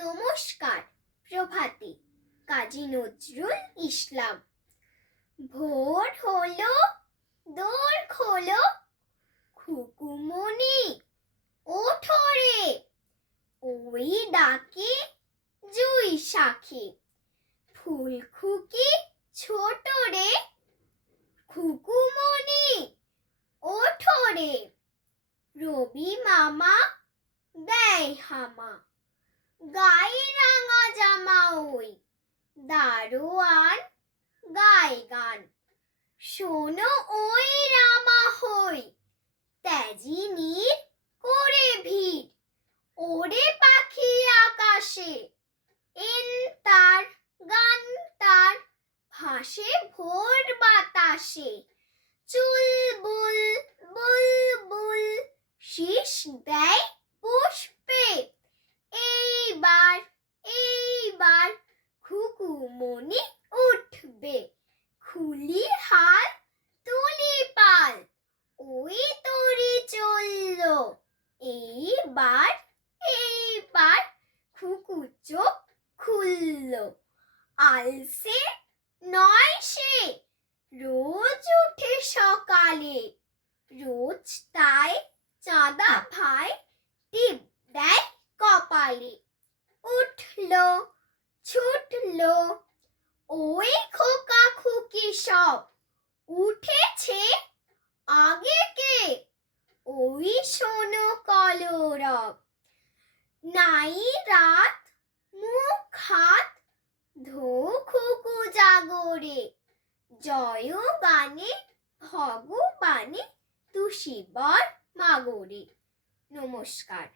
নমস্কার। প্রভাতে কাজী নজরুল ইসলাম। ভোর হলো, দোর খোলো, খুকুমনি ওঠো রে, ওই ডাকে জুই শাখে, ফুল খুকি ছোট রে, খুকুমনি ওঠো রে, রবি মামা দেয় হামা, গায়ে রাঙা জামা ওই, দারোয়ান গায় গান, শোনো ওই রামা হই, তেজিনীর করে ভিড়, ওরে পাখি আকাশে, এন তার গান তার, ভাসে ভোর বাতাসে, চুলবুল বুলবুল শীষ দেয় পুষ্পে, এইবার খুকুমনি উঠবে, খুলি হাল তুলি পাল, ওই তরি চলল, এইবার খুকু চোখ খুলল, আলসে নয় সে, রোজ উঠে সকালে, রোজ তাই চাঁদা ভাই টিপ দেয় কপালে, উঠল ছুটল, ওই খোকা খুকি সব, উঠেছে আগে কে, ওই শোনো কলরব, নাই রাত মুখ হাত ধো খুকু জাগরে, জয় গানে ভগবানে তুষিবর মাগরে। নমস্কার।